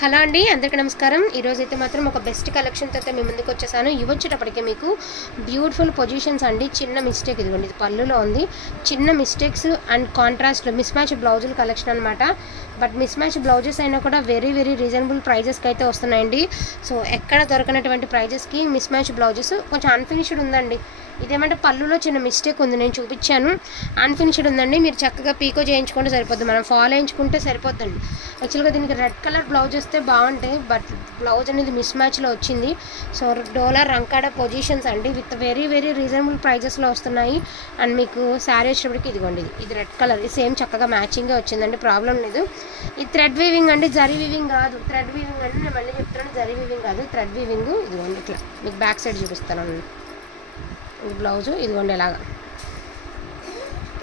Hello అండి, అందరికీ నమస్కారం. ఈరోజు అయితే మాత్రం ఒక బెస్ట్ కలెక్షన్తో అయితే మీ ముందుకు వచ్చేసాను. ఇవి వచ్చేటప్పటికే మీకు బ్యూటిఫుల్ పొజిషన్స్ అండి. చిన్న మిస్టేక్, ఇదిగోండి ఇది పళ్ళులో ఉంది, చిన్న మిస్టేక్స్ అండ్ కాంట్రాస్ట్లో మిస్ మ్యాచ్ బ్లౌజుల కలెక్షన్ అనమాట. బట్ మిస్ మ్యాచ్ బ్లౌజెస్ అయినా కూడా వెరీ రీజనబుల్ ప్రైజెస్కి అయితే వస్తున్నాయండి. సో ఎక్కడ దొరకనటువంటి ప్రైజెస్కి మిస్ మ్యాచ్ బ్లౌజెస్. కొంచెం అన్ఫినిష్డ్ ఉందండి. ఇదేమంటే పళ్ళులో చిన్న మిస్టేక్ ఉంది, నేను చూపించాను. అన్ఫినిష్డ్ ఉందండి. మీరు చక్కగా పీకో చేయించుకుంటే సరిపోద్ది, మనం ఫాలో వేయించుకుంటే సరిపోద్దండి. యాక్చువల్గా దీనికి రెడ్ కలర్ బ్లౌజ్ వస్తే బాగుంటాయి, బట్ బ్లౌజ్ అనేది మిస్ మ్యాచ్లో వచ్చింది. సో డోలా రంకాడ పొజిషన్స్ అండి, విత్ వెరీ రీజనబుల్ ప్రైజెస్లో వస్తున్నాయి. అండ్ మీకు శారీ వచ్చేటప్పటికి ఇదిగోండి, ఇది రెడ్ కలర్, ఇది సేమ్ చక్కగా మ్యాచింగ్గా వచ్చిందండి, ప్రాబ్లం లేదు. ఇది థ్రెడ్ వీవింగ్ అండి, జరీ వీవింగ్ కాదు. థ్రెడ్ వీవింగ్ అంటే నేను మళ్ళీ చెప్తున్నాను, జరీ వీవింగ్ కాదు, థ్రెడ్ వీవింగ్. ఇదిగోండి ఇట్లా మీకు బ్యాక్ సైడ్ చూపిస్తాను. ఇది బ్లౌజు, ఇదిగోండి ఇలాగా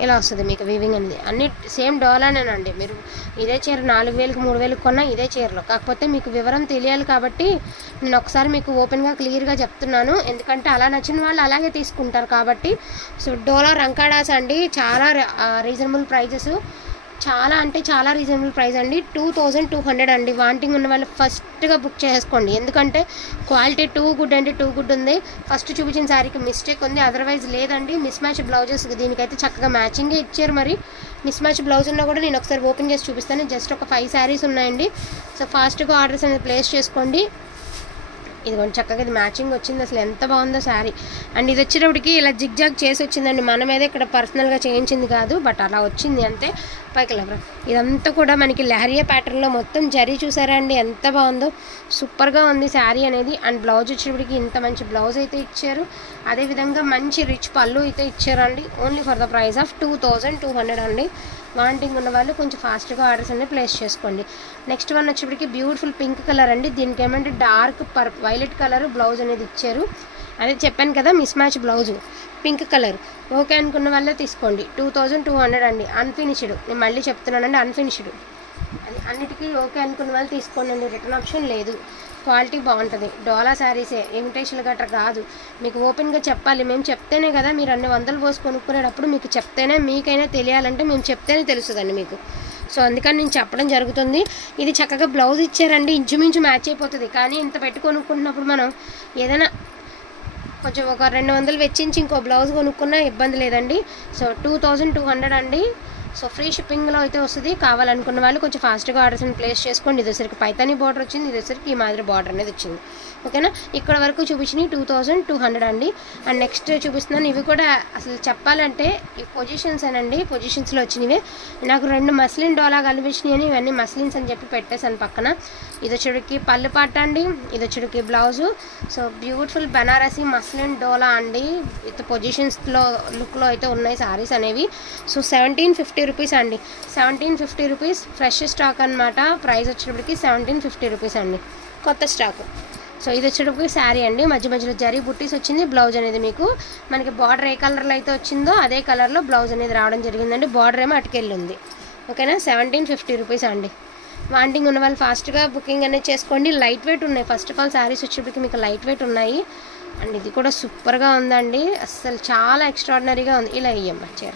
ఇలా వస్తుంది మీకు వీవింగ్ అనేది. అన్ని సేమ్ డోలానేనండి. మీరు ఇదే చీర 4000కి 3000కి కొన్నా ఇదే చీరలో. కాకపోతే మీకు వివరం తెలియాలి కాబట్టి నేను ఒకసారి మీకు ఓపెన్గా క్లియర్గా చెప్తున్నాను, ఎందుకంటే అలా నచ్చిన వాళ్ళు అలాగే తీసుకుంటారు కాబట్టి. సో డోలా రంకాడాస్ అండి, చాలా రీజనబుల్ ప్రైజెస్, చాలా అంటే చాలా రీజనబుల్ ప్రైస్ అండి. 2200 అండి. వాంటింగ్ ఉన్న వాళ్ళు ఫస్ట్గా బుక్ చేసుకోండి, ఎందుకంటే క్వాలిటీ టూ గుడ్ అండి, టూ గుడ్ ఉంది. ఫస్ట్ చూపించిన శారీకి మిస్టేక్ ఉంది, అదర్వైజ్ లేదండి. మిస్ మ్యాచ్ బ్లౌజెస్ దీనికైతే చక్కగా మ్యాచింగే ఇచ్చారు. మరి మిస్ మ్యాచ్ బ్లౌజ్ ఉన్నా కూడా నేను ఒకసారి ఓపెన్ చేసి చూపిస్తాను. జస్ట్ ఒక 5 శారీస్ ఉన్నాయండి. సో ఫాస్ట్గా ఆర్డర్స్ అనేది ప్లేస్ చేసుకోండి. ఇదిగోండి చక్కగా ఇది మ్యాచింగ్ వచ్చింది, అసలు ఎంత బాగుందో శారీ. అండ్ ఇది వచ్చేటప్పటికి ఇలా జిగ్జాగ్ చేసి వచ్చిందండి, మన మీద ఇక్కడ పర్సనల్గా చేయించింది కాదు, బట్ అలా వచ్చింది అంతే. పైకి ఇదంతా కూడా మనకి లహరియా ప్యాటర్న్లో మొత్తం జరీ చూసారా అండి, ఎంత బాగుందో, సూపర్గా ఉంది శారీ అనేది. అండ్ బ్లౌజ్ వచ్చేటప్పటికి ఇంత మంచి బ్లౌజ్ అయితే ఇచ్చారు, అదేవిధంగా మంచి రిచ్ పళ్ళు అయితే ఇచ్చారండి. Only for the price of 2200 అండి. వాంటింగ్ ఉన్న వాళ్ళు కొంచెం ఫాస్ట్గా ఆర్డర్స్ అన్నీ ప్లేస్ చేసుకోండి. నెక్స్ట్ వన్ వచ్చేప్పటికి బ్యూటిఫుల్ పింక్ కలర్ అండి. దీనికి ఏమంటే డార్క్ వైలెట్ కలర్ బ్లౌజ్ అనేది ఇచ్చారు. అదే చెప్పాను కదా, miss match blouse pink colour. Okay అనుకున్న వాళ్ళే తీసుకోండి. 2200 అండి. అన్ఫినిష్డ్, నేను మళ్ళీ చెప్తున్నానండి, అన్ఫినిష్డ్. అది అన్నిటికీ ఓకే అనుకున్న వాళ్ళు తీసుకోండి, రిటర్న్ ఆప్షన్ లేదు. క్వాలిటీ బాగుంటుంది. డోలా శారీసే, ఇమిటేషన్ గట్రా కాదు. మీకు ఓపెన్గా చెప్పాలి, మేము చెప్తేనే కదా మీరు అన్ని వందలు పోసి కొనుక్కునేటప్పుడు మీకు చెప్తేనే, మీకైనా తెలియాలంటే మేము చెప్తేనే తెలుస్తుందండి మీకు. సో అందుకని నేను చెప్పడం జరుగుతుంది. ఇది చక్కగా బ్లౌజ్ ఇచ్చారండి, ఇంచుమించు మ్యాచ్ అయిపోతుంది. కానీ ఇంత పెట్టి కొనుక్కుంటున్నప్పుడు మనం ఏదైనా కొంచెం ఒక 200 వెచ్చించి ఇంకో బ్లౌజ్ కొనుక్కున్నా ఇబ్బంది లేదండి. సో 2200 అండి. సో ఫ్రీ షిప్పింగ్లో అయితే వస్తుంది. కావాలనుకున్న వాళ్ళు కొంచెం ఫాస్ట్గా ఆర్డర్స్ని ప్లేస్ చేసుకోండి. ఇది వచ్చరికి పైతానీ బార్డర్ వచ్చింది, ఇది వచ్చరికి ఈ మాదిరి బార్డర్ అనేది వచ్చింది. ఓకేనా, ఇక్కడ వరకు చూపించినవి 2200 అండి. అండ్ నెక్స్ట్ చూపిస్తున్నాను, ఇవి కూడా అసలు చెప్పాలంటే ఈ పొజిషన్స్ అనండి, పొజిషన్స్లో వచ్చినవి. నాకు 2 మస్లిన్ డోలా కనిపించినాయి అని ఇవన్నీ మస్లిన్స్ అని చెప్పి పెట్టేశాను పక్కన. ఇది వచ్చేటికి పళ్ళు పాట అండి, ఇది వచ్చేటికి blouse. So beautiful Banarasi muslin dola అండి, విత్ పొజిషన్స్లో లుక్లో అయితే ఉన్నాయి సారీస్ అనేవి. సో 1750 రూపీస్ అండి. 1750 రూపీస్ ఫ్రెష్ స్టాక్ అనమాట. ప్రైస్ వచ్చేటప్పటికి 1750 రూపీస్ అండి, కొత్త స్టాక్. సో ఇది వచ్చేటప్పటికి శారీ అండి, మధ్యలో జరీ బుట్టీస్ వచ్చింది. బ్లౌజ్ అనేది మీకు మనకి బార్డర్ ఏ కలర్లో అయితే వచ్చిందో అదే కలర్లో బ్లౌజ్ అనేది రావడం జరిగిందండి. బార్డర్ ఏమో అటుకెళ్ళి ఉంది. ఓకేనా, 1750 రూపీస్ అండి. వాంటింగ్ ఉన్న వాళ్ళు ఫాస్ట్గా బుకింగ్ అనేది చేసుకోండి. లైట్ వెయిట్ ఉన్నాయి. ఫస్ట్ ఆఫ్ ఆల్ శారీస్ వచ్చేటప్పటికి మీకు లైట్ వెయిట్ ఉన్నాయి. అండ్ ఇది కూడా సూపర్గా ఉందండి, అసలు చాలా ఎక్స్ట్రాడినరీగా ఉంది. ఇలా ఇయ్యమ్మ చీర,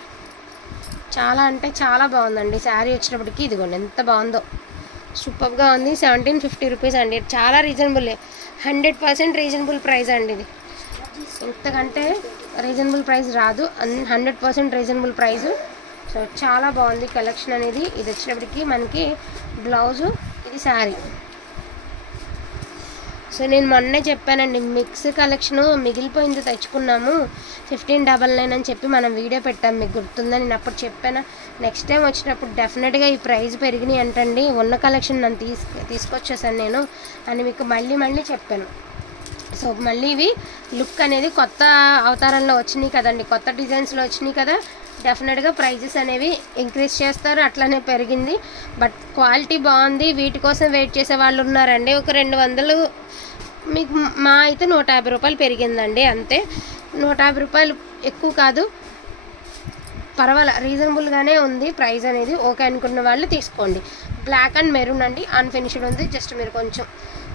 చాలా అంటే చాలా బాగుందండి శారీ వచ్చేటప్పటికి. ఇదిగోండి ఎంత బాగుందో, సూపర్గా ఉంది. 1750 రూపీస్ అండి. చాలా రీజనబుల్, 100% రీజనబుల్ ప్రైస్ అండి. ఇది ఇంతకంటే రీజనబుల్ ప్రైస్ రాదు, 100% రీజనబుల్ ప్రైస్. సో చాలా బాగుంది కలెక్షన్ అనేది. ఇది వచ్చేటప్పటికి మనకి బ్లౌజు, ఇది శారీ. సో నేను మొన్నే చెప్పానండి, మిక్స్ కలెక్షను మిగిలిపోయింది, తెచ్చుకున్నాము 1599 అని చెప్పి మనం వీడియో పెట్టాం, మీకు గుర్తుందని నేను అప్పుడు చెప్పాను. నెక్స్ట్ టైం వచ్చినప్పుడు డెఫినెట్గా ఈ ప్రైస్ పెరిగినాయి అంటండి, ఉన్న కలెక్షన్ నన్ను తీసుకొచ్చేసాను నేను అని మీకు మళ్ళీ చెప్పాను. సో మళ్ళీ ఇవి లుక్ అనేది కొత్త అవతారంలో వచ్చినాయి కదండి, కొత్త డిజైన్స్లో వచ్చినాయి కదా, డెఫినెట్గా ప్రైజెస్ అనేవి ఇంక్రీజ్ చేస్తారు. అట్లనే పెరిగింది, బట్ క్వాలిటీ బాగుంది. వీటి కోసం వెయిట్ చేసే వాళ్ళు ఉన్నారండి. ఒక 200 మీకు మా అయితే 150 రూపాయలు పెరిగిందండి, అంతే. 150 రూపాయలు ఎక్కువ కాదు, పర్వాలే, రీజనబుల్గానే ఉంది ప్రైస్ అనేది. ఓకే అనుకున్న వాళ్ళు తీసుకోండి. బ్లాక్ అండ్ మెరూన్ అండి, అన్ఫినిష్డ్ ఉంది. జస్ట్ మీరు కొంచెం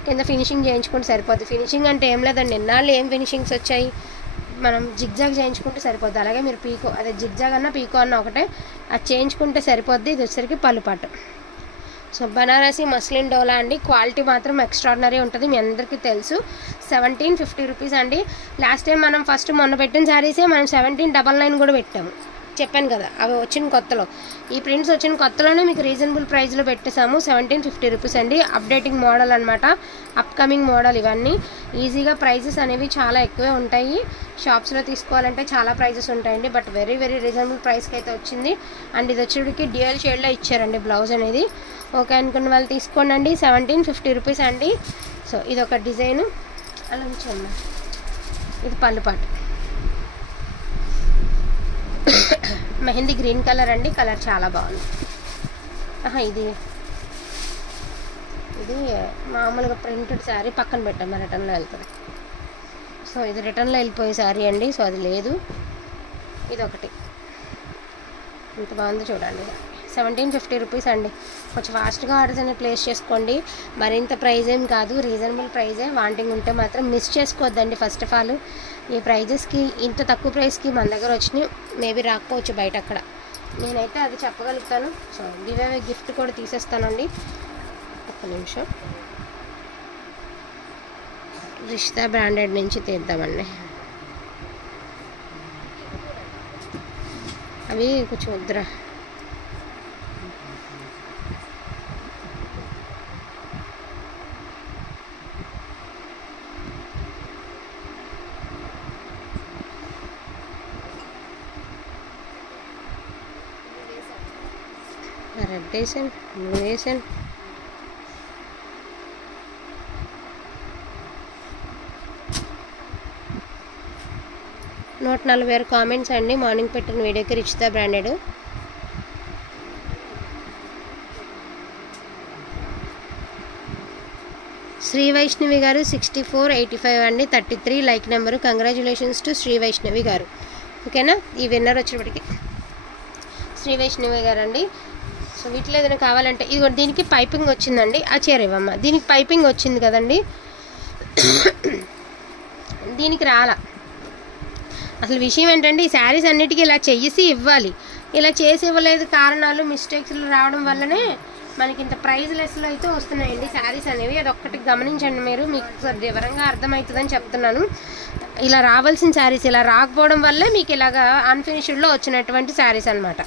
కింద ఫినిషింగ్ చేయించుకుంటే సరిపోద్ది. ఫినిషింగ్ అంటే ఏం లేదండి, ఎన్నాళ్ళు ఏం ఫినిషింగ్స్ వచ్చాయి, మనం జిగ్జాగ్ చేయించుకుంటే సరిపోద్ది. అలాగే మీరు పీకో, అదే జిగ్జాగ్ అన్న పీకో అన్న ఒకటే, అది చేయించుకుంటే సరిపోద్ది. ఇది వచ్చేసరికి పళ్ళు పాటు. సో బనారసి మస్లిన్ డోలా అండి, క్వాలిటీ మాత్రం ఎక్స్ట్రాడినరీ ఉంటుంది, మీ అందరికీ తెలుసు. 1750 రూపీస్ అండి. లాస్ట్ టైం మనం మొన్న పెట్టిన శారీసే మనం 1799 కూడా పెట్టాము, చెప్పాను కదా. అవి వచ్చిన కొత్తలో, ఈ ప్రింట్స్ వచ్చిన కొత్తలోనే మీకు రీజనబుల్ ప్రైస్లో పెట్టేసాము. 1750 రూపీస్ అండి. అప్డేటింగ్ మోడల్ అనమాట, అప్కమింగ్ మోడల్. ఇవన్నీ ఈజీగా ప్రైజెస్ అనేవి చాలా ఎక్కువే ఉంటాయి. షాప్స్లో తీసుకోవాలంటే చాలా ప్రైజెస్ ఉంటాయండి, బట్ వెరీ వెరీ రీజనబుల్ ప్రైస్కి అయితే వచ్చింది. అండ్ ఇది వచ్చేటికి డ్యూయల్ షేడ్లో ఇచ్చారండి బ్లౌజ్ అనేది. ఓకే అనుకున్న వాళ్ళు తీసుకోండి. 1750 రూపీస్ అండి. సో ఇది ఒక డిజైను, అలా ఉంచమ్మా. ఇది పళ్ళుపాటు, మెహందీ గ్రీన్ కలర్ అండి, కలర్ చాలా బాగుంది. ఇది మామూలుగా ప్రింటెడ్ శారీ పక్కన పెట్టాము, రిటర్న్లో వెళ్తుంది. సో ఇది రిటర్న్లో వెళ్ళిపోయే శారీ అండి, సో అది లేదు. ఇది ఒకటి ఇంత బాగుంది చూడండి. 1750 రూపీస్ అండి. కొంచెం ఫాస్ట్గా ఆర్డర్స్ అనేవి ప్లేస్ చేసుకోండి. మరింత ప్రైజ్ ఏం కాదు, రీజనబుల్ ప్రైజే. వాంటింగ్ ఉంటే మాత్రం మిస్ చేసుకోవద్దండి. ఫస్ట్ ఆఫ్ ఆల్ ఈ ప్రైజెస్కి, ఇంత తక్కువ ప్రైస్కి మన దగ్గర వచ్చినాయి, మేబీ రాకపోవచ్చు బయట అక్కడ, నేనైతే అది చెప్పగలుగుతాను. సో గివ్ అవే గిఫ్ట్ కూడా తీసేస్తానండి. ఒక్క నిమిషం, రిష్తా బ్రాండెడ్ నుంచి తీద్దామండి. అవి కొంచెం వద్దురా. రెడ్ వేసాను, బ్లూ వేసాను. నూట 40 కామెంట్స్ అండి మార్నింగ్ పెట్టిన వీడియోకి రిచితా బ్రాండెడ్. శ్రీ వైష్ణవి గారు 6485 అండి, 33 like number. Congratulations to Shri Vaishnavi గారు. ఓకేనా, ఈ విన్నర్ వచ్చేటప్పటికి శ్రీ వైష్ణవి గారు అండి. సో వీటిలో ఏదైనా కావాలంటే ఇది దీనికి పైపింగ్ వచ్చిందండి. ఆ చీర ఇవ్వమ్మా, దీనికి పైపింగ్ వచ్చింది కదండి, దీనికి రాలా. అసలు విషయం ఏంటంటే ఈ శారీస్ అన్నిటికీ ఇలా చేసి ఇవ్వాలి, ఇలా చేసి ఇవ్వలేదు. కారణాలు మిస్టేక్స్లు రావడం వల్లనే మనకి ఇంత ప్రైజ్ లెస్లో అయితే వస్తున్నాయండి శారీస్ అనేవి. అదొక్కటి గమనించండి మీరు, మీకు వివరంగా అర్థమవుతుందని చెప్తున్నాను. ఇలా రావాల్సిన శారీస్ ఇలా రాకపోవడం వల్లే మీకు ఇలాగా అన్ఫినిష్డ్లో వచ్చినటువంటి శారీస్ అనమాట.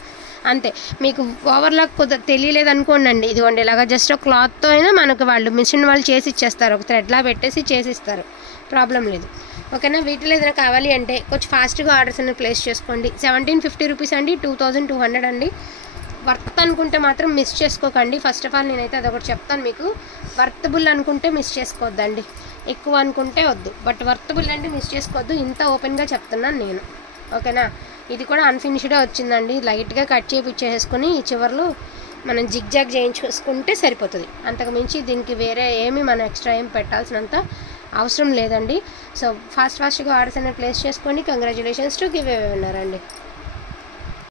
అంతే, మీకు ఓవర్లాక్ తెలియలేదు అనుకోండి, ఇదిగోండి ఇలాగా జస్ట్ ఒక క్లాత్తో అయినా మనకు వాళ్ళు మిషన్ వాళ్ళు చేసి ఇచ్చేస్తారు, ఒక థ్రెడ్లా పెట్టేసి చేసి ఇస్తారు, ప్రాబ్లం లేదు. ఓకేనా, వీటిలో ఏదైనా కావాలి అంటే కొంచెం ఫాస్ట్గా ఆర్డర్స్ అనేది ప్లేస్ చేసుకోండి. 1750 రూపీస్ అండి, 2200 అండి. వర్త్ అనుకుంటే మాత్రం మిస్ చేసుకోకండి. ఫస్ట్ ఆఫ్ ఆల్ నేనైతే అదొకటి చెప్తాను మీకు, వర్తబుల్ అనుకుంటే మిస్ చేసుకోవద్దండి, ఎక్కువ అనుకుంటే వద్దు, బట్ వర్తబుల్ అంటే మిస్ చేసుకోవద్దు. ఇంత ఓపెన్గా చెప్తున్నాను నేను. ఓకేనా, ఇది కూడా అన్ఫినిష్డే వచ్చిందండి, లైట్గా కట్ చేయించేసుకొని ఈ చివర్లో మనం జిగ్జాగ్ చేయించుకుంటే సరిపోతుంది. అంతకు మించి దీనికి వేరే ఏమి మనం ఎక్స్ట్రా ఏం పెట్టాల్సినంత అవసరం లేదండి. సో ఫాస్ట్గా ఆర్డర్స్ అనేది ప్లేస్ చేసుకోండి. Congratulations to give away winner అండి.